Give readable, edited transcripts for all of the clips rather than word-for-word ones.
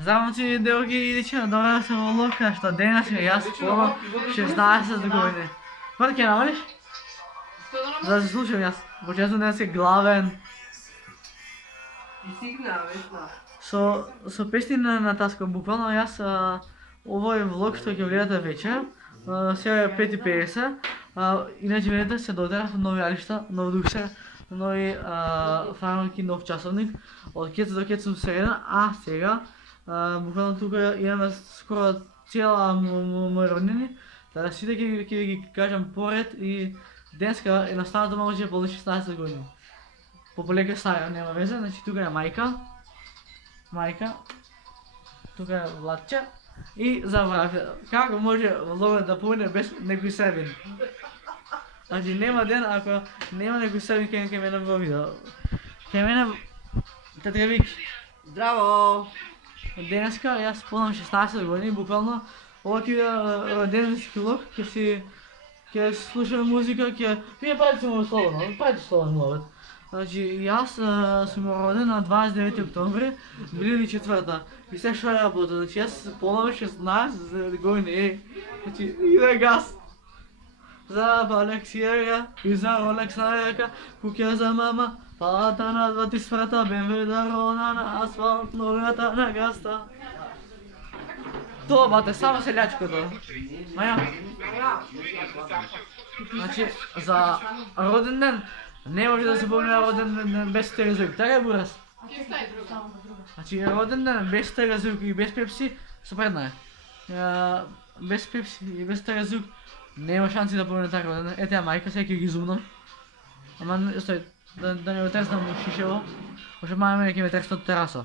Замути други Ilića, dobro se odluka što danas je ja sporo 16 godine. Kod kje navoliš? Da se slušam jaz, počesto danas je glaven. So pesni na tasku, bukvalno jaz ovaj vlog što ќе гледате вечер, сега е 5:50, иначе видите се додерав нови алишта, нов дуксер, нови фармаки, нов часовник, од кец до кец сум среден, а сега буквално тука имаме скоро цела мои роднини, да сите ќе ги кажам поред и денеска едноставно може да полни 16 години. Пополека стара, нема везе, значи тука е мајка, тука е Владче и забравя. Како може влогот да помине без некој Србин? Значи нема ден ако нема некој Србин кај мене во видео. Кај мене Тетревик. Здраво! Денеска јас полнам 16 години, буквално ова ќе биде роденски влог, ќе слушам музика, вие правите му слободно, правите слободно влогот. Значи, јас сум роден на 29 октомври 2004 и се што работа, значи јас полнам 16 години, значи иде газ. За Алексијера и за Олексајерка, куќа за мама, палата на 2 спрата, БМВ да рода на асфалт, ногата на гаста. Тоа бате, само селјачкото. Маја? Значи, за роден ден, не може да се помни роден ден без Терезук, така е Бурас? Значи роден ден без Терезук и без Пепси, супредна е. Без Пепси и без Терезук нема шанси да помни така роден ден. Ете ја мајка, сега ќе ги зумнам. Ама стој, да не го треснам шишево, пошто маја мене ќе ме тресна од тераса.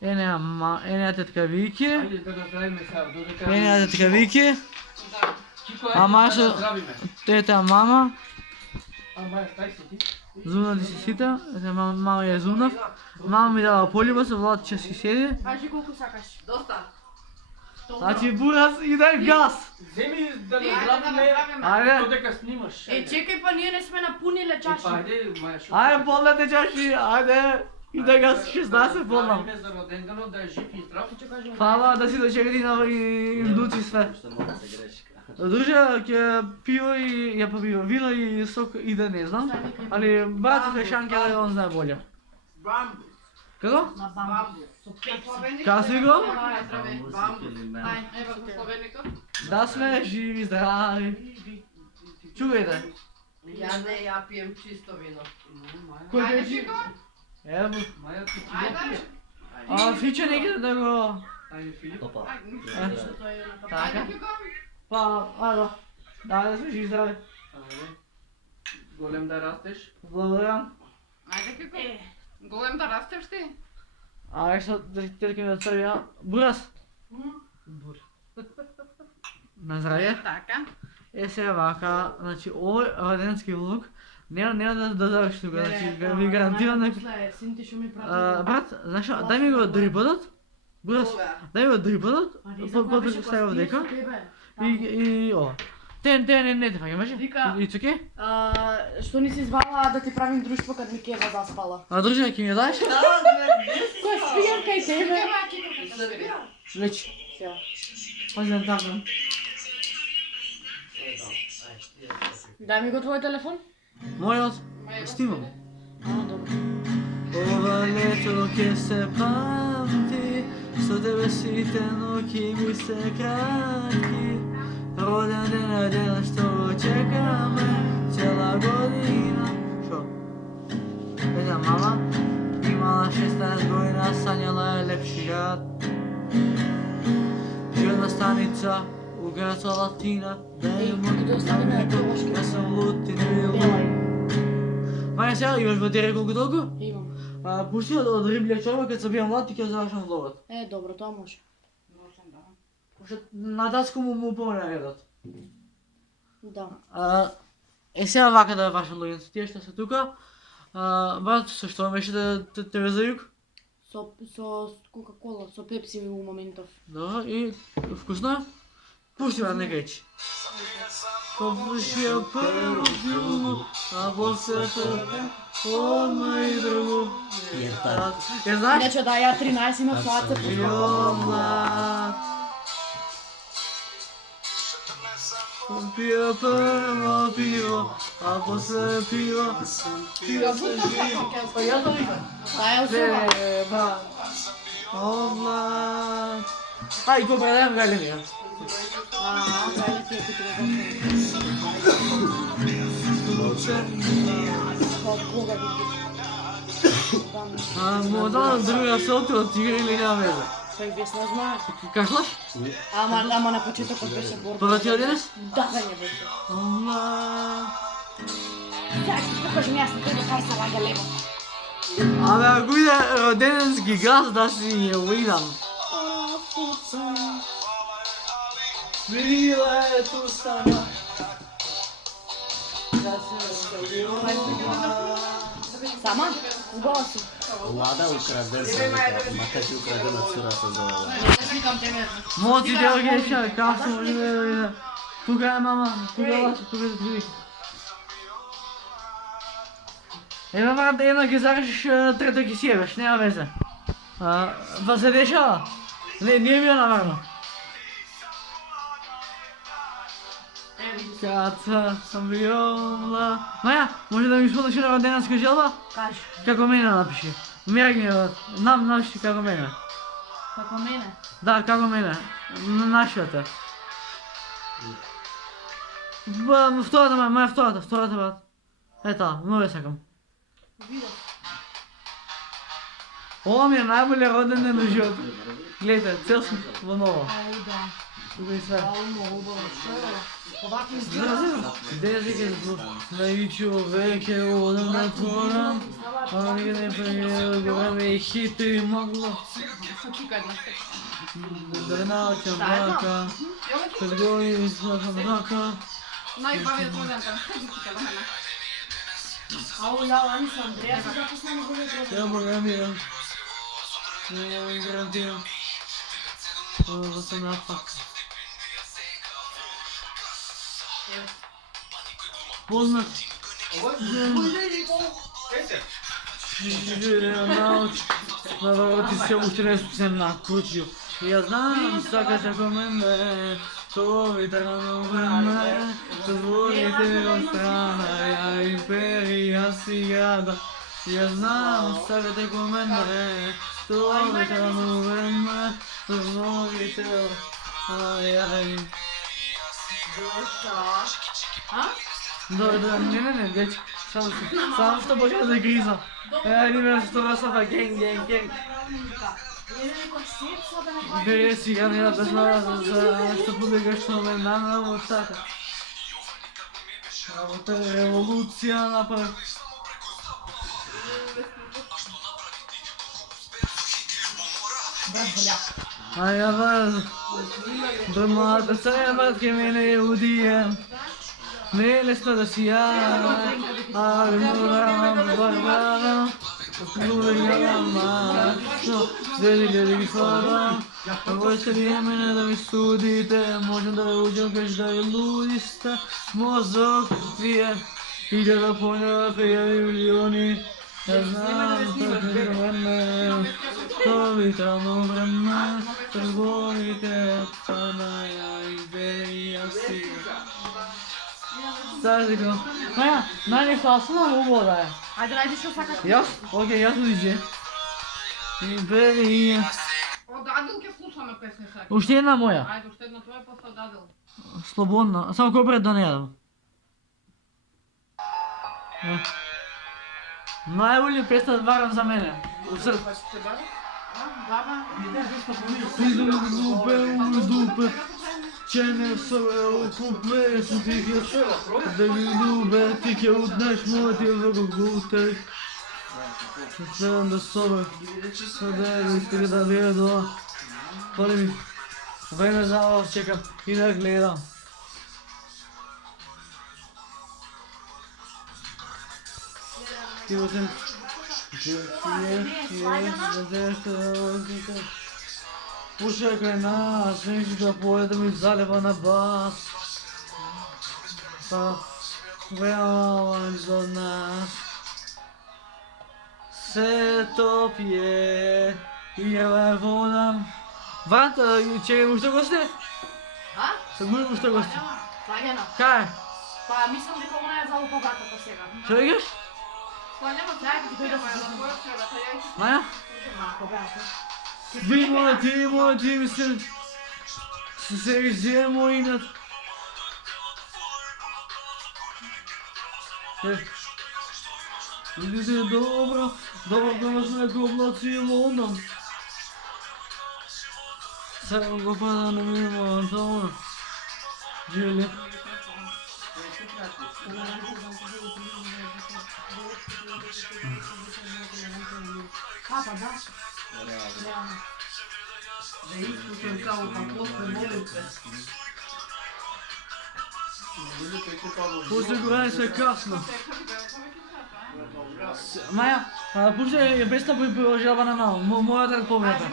Ене тетка Вики, а Маша, тета мама, Зуна ти си сита, мама ја Зунав, мама ми дава полива со Владче си седи. Кажи колку сакаш. Доста. Значи Бурас иде газ. Земи да направиме, Ајде. додека снимаш. Чекај па ние не сме напуниле чаши. Ајде, маја шо. Ајде полнете чаши, ајде. Иде газ 16 полнам. Здравиме за роденденот, да е жив и здрав. Фала да си дочекате и внуци све. Друже, ќе пиво и ја попиво вино и сок иде не знам, али брат фешанке он знае болje. Бамбус. Како? На бамбус. Како си го? Бамбус. Ај, ева го Словеникот. Да сме живи, здрави. Чувајте. Ја не ја пием чисто вино. Кој Ајде, беше? Чико. Ево. Маја ти ти Ајде. А фиче некаде да го... Ајде Филип. Така. Ајде, Чико. Па, ајде. Да сме живи, здрави. Ајде. Голем да растеш. Благодарам. Ајде, Чико. Голем да растеш ти. А што тетка ми да црвија? Бурас. Бур. На здравје. Така. Сега вака, значи овој роденски влог нема да заврши тука, значи ви гарантирам некој... Син ти шо ми прати. Брат, знаеш што, дај ми го дриподот. Бурас, дај ми го дриподот. Потоа стави во дека. И ова. Не те фаќам, беше? Вика. И цоке? Што не си звала да ти правим друштво кад Микева заспала? А дружина ќе ми ја даш? Кој спијам кај тебе? Ева, Чико, да спија. Леч. Сега. Пази на таму. Дај ми го твој телефон. Мојот, снимам. Добро. Ова лето ќе се памти, со тебе сите ноќи ми се кратки. Роден ден е ден што го чекаме цела година. Шо? Една мама имала 16 година, сањала е лепши град. Жилна станица у град Латина, да е мој јас сум лут и бил. Маја сега имаш батерија колку толку? Имам. Пушти од риблија чорба кога се бијам млад и ќе завршам влогот. Добро, тоа може. Пошто на даско му помне редот. Да. Сега вака да вашам луѓето, тие што се тука. Брат, со што беше да те за југ? Со Кока-кола, со Пепси у моментов. Да, и вкусно е? Пушти брат, нека ечи. Попуши ја прво, а после тоа О, мой друг. Iertat. Я знаешь? Inače da ja 13 ima faca. Йола. Пиво, пиво, пиво, а после пива пиво сожги. Я только. Da je osoba. Treba. Ола. Ай, го предам галимия. Veliki je biti koga Možda druga sorta od tigra ili nema veze. Kak bi ne zna. Kašlaš? Ама на почеток от беше борба. Prva ti odjenes? Да, да не беше. Ола. Так, како же јас тебе кај се лага лево. Абе, ако иде родененски газ, да си ја уидам. Билето стана. Сама? С голосу. Лада украден се. Макар че украдена цура се зове. Моци Георгиевича, как се може да иде? Тука е мама, тука е лаче, тука е твои. Еме брат, една ги зареш, трета ги сиеваш, нема везе. Па се дешава? Не, nije bio navarno. Kad sam bio mlad... Maja, može da mi ispodiš jedna rodenanska želba? Кажи. Kako mene napiši. Mergni, napiši kako mene. Како мене. Da, kako mene. Нашата. Втората, моя втората, брат. Ето, много я сакам. Ова ми е најболе роден ден на живот. Гледайте, цел съм во ново. Ау да. Тука и све. Ау многу убаво. Што е ова? Овакви Дезик е највичи веќе одам на творам. Ами не пријел време и хитри могло. Да научам брака. Пред години слушам рака. Најбавиот роден ден. Статистика за мене. Ау ја, они се Андреја се запослени во лето. Я програмирам. Я вам гарантирам. Да съм на факт. Познат. Nauči. Naravno ti se ušte nešto sam nakučio. Ja znam svaka ko mene. To vitrano vreme. Dozvolite od strana. Ja imperija si jada. Ja znam svaka ko mene. To vitrano vreme. Dozvolite od strana. Да, не, дечко. Само што почна да гриза. Ајде ме што сафа генг. Бере сега нема да знае за што побега што ме нана во устата. Работа е револуција направи. А ја бе, драмата се брат ке мене удије. Не е лесно да си ја, барбара, Дели ги фара, можете ли мене да ми судите, можем да уđem кај да ви луди сте, мозок вие, иде да поњава пријави милиони, ја знам тоа е мене, то витрано време, трговите, пана ја идеја си. Стажико. Маја, најнешто асна убаво да е. Ајде рајди што сакаш. Јас? Океј, јас уđe. Империја. Од Дадил ќе слушаме песни сега. Уште една моја. Ајде, уште една твоја, после Дадил. Слободна. Само кој пред да не јадам. Најболи песна варам за мене. Усрд. Баба. Дупе. Че не себе окупе, су ти ќе да ги любе, ти ќе утнеш мојите враготе. Следам да собе, да искали да видо. Фали ми, време за вас чекам и да гледам. Тиво съм. Почекај нас, нешто да појде да ми залева на бас. Па, веќе за нас. се топие пирва вода. Брат, чекай, уште го сте? А? Уште го сте? Слагено. Кај? Па мислам дека она е залупа братата сега. Што викаш? Слагано, Чакай, ти дојде да се твоја кревата, ја и Маја? малко беате. Ти мислам. Се изјемо инат. Идете добро гласне коблаци Лондон. Само го пада на мимо Антона. Жили. Капа, да? Реално. Да изслушам само како се молите. Пуште го ради се касно. Маја, пуште без да би желба на мало. Мојата помета.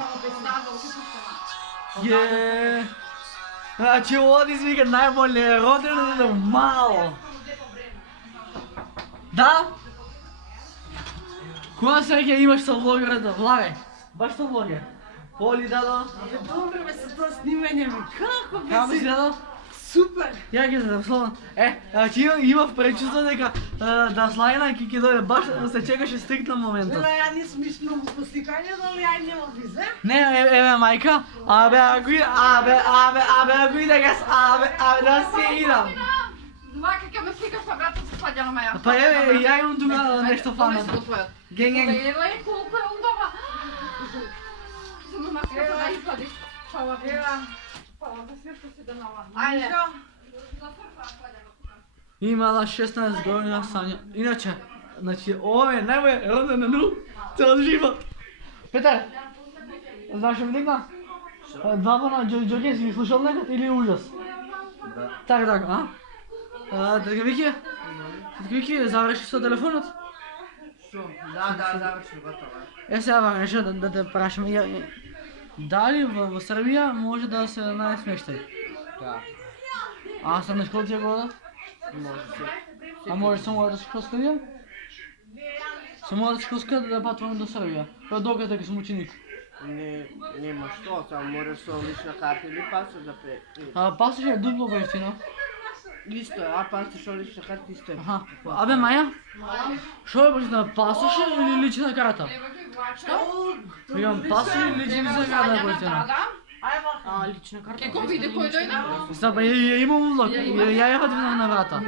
Е. Значи оди извика најболе родено да мало. Да? Која среќа имаш со влогерата? Влагај. Баш со влогер. Поли дадо. Добре ме се тоа снимање ми. Како Како си дадо? Супер. Ја ќе се слова. Значи имав пречувство дека да Слајна ќе дојде баш се чекаше стриктно моментот. Леле, ја не смислам по стикањето, али ја нема визе. Не, еве мајка, абе ако иде гас, абе да си идам. Мака ќе ме сликаш па брата се сваѓа на маја. Па еве, ја имам тука нешто Донеси фанато. го твојот. Генген. Еле, колку е удобна. Само маската да извадиш. Фала. Фала за све што си донала. Ајде. Имала 16 година Сања. Иначе, значи ова е најмоја родна на нул цел живот. Петар, знаеш ми дигна? Два пана Джоге си слушал некад или ужас? Да. Така, Така Вики, заврши со телефонот? Што? Да, заврши готово. Сега решо да те прашам, дали во Србија може да се најде смештај? Да, А сам на школција го да? може се. А може само да школска да? Само да школска да патувам до Србија. Па докаде сум ученик. Нема што, само мораш со лична карта или пасош да пре. Пасош е дупло поевтино. Исто е, а пасош со лична карта исто е. Аха. Абе Маја, што е почна пасош или лична карта? Викам пасош или лична карта е поевтино? А, лична карта. Ке го види кој дојде? Стапа, имам влог, ја ја хатвам на врата.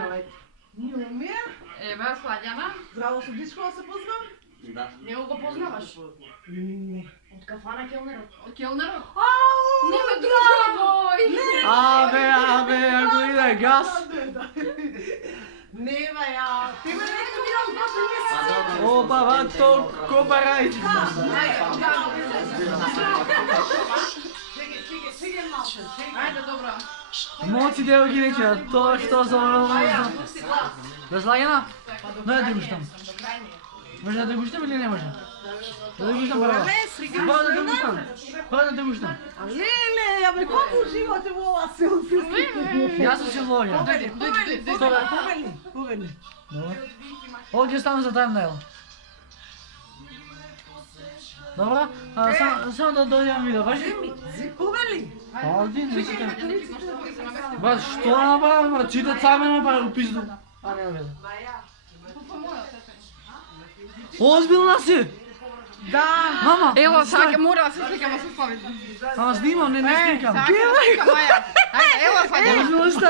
Еве, Сладјана. Здраво со дичко да се познам? Да. Него го познаваш? Од кафана келнерот. Келнерот? Не ме дружавој! Абе, ако иде газ. Нема ја. Ти ме не видам како ми се. Опа, вато, копарајќ. Чекай малце, чекай. Ајде, добро. Моци девојки нече, тоа што за оно. Да Слајана? Да те гуштам. Може да те гуштам или не може? Да те гуштам прво. Прво да те гуштам. Прво да те гуштам. Леле, ја бе колку животе во ова селфи. Јас сум си влогер. Дојди. Повели. Овде ќе ставам за таймнайл. Добро? Само да дојдем видео, баш? Повели. Овде не си така. Брат, што направи, брат? Чита цаме направи го пизду. А не везе. Озбилна си? Да. Мама! Ево, стай. сака, мора да се сликаме со Славица. Ама снимам, не сникам. Сака, слика Маја. Ајде, ево, Славица. Озбилна сте?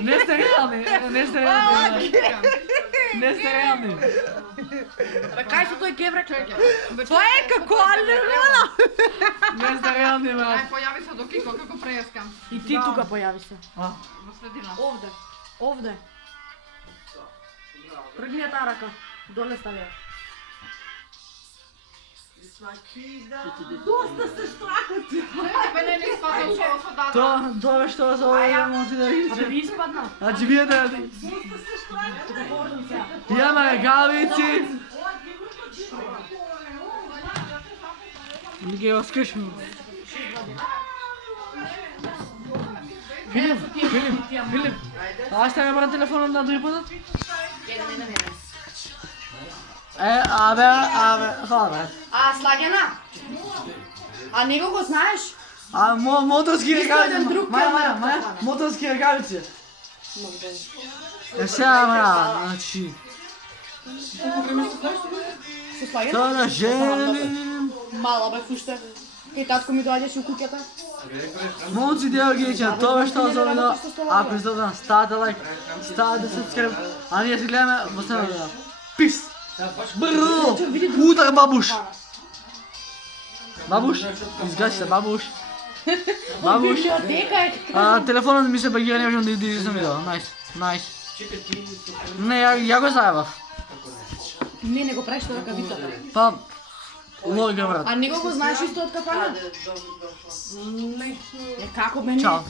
Не сте реални, не сте реални. Не сте реални. Кај што тој кеврек? Тоа е како алерона. Не сте реални, брат. Ај, појави се до Кико, како преескам. И ти тука појави се. А, Во средина. Овде. Пргни ја таа рака. Доле стави ја. Доста се страхати. Мене не испада ушово со дата. тоа што за ова моци да Абе видите. ви испадна. Значи видете, имаме регавици. Ги оскршим. Филип, аз ще ја брат телефонот на други патот? Hvala, brate. A, Slagena? A него го знаеш? A motorski Isto regavice. jedan drug Maja, kamera. motorski regavice. Много добре. Сега, бра, значи. Со Слагена? Та женим. Мала бе уште. И татко ми доаѓаше у куќата. Момци, девојки, тоа што за да ако изгледа, ставате лайк, ставате subscribe, а ние се гледаме во следната. Пис. Бро! Удар, бабуш. Бабуш, изгаси се, бабуш. Бабуш. Библиотека е. Телефонот ми се багира, не можам да излезам видео. Найс. Не, ја го заебав. Не го правиш тоа ракавицата. Па, лога, брат. А него го знаеш исто од кафана? Ajde, dobro došla. Е, како бе не? Чао.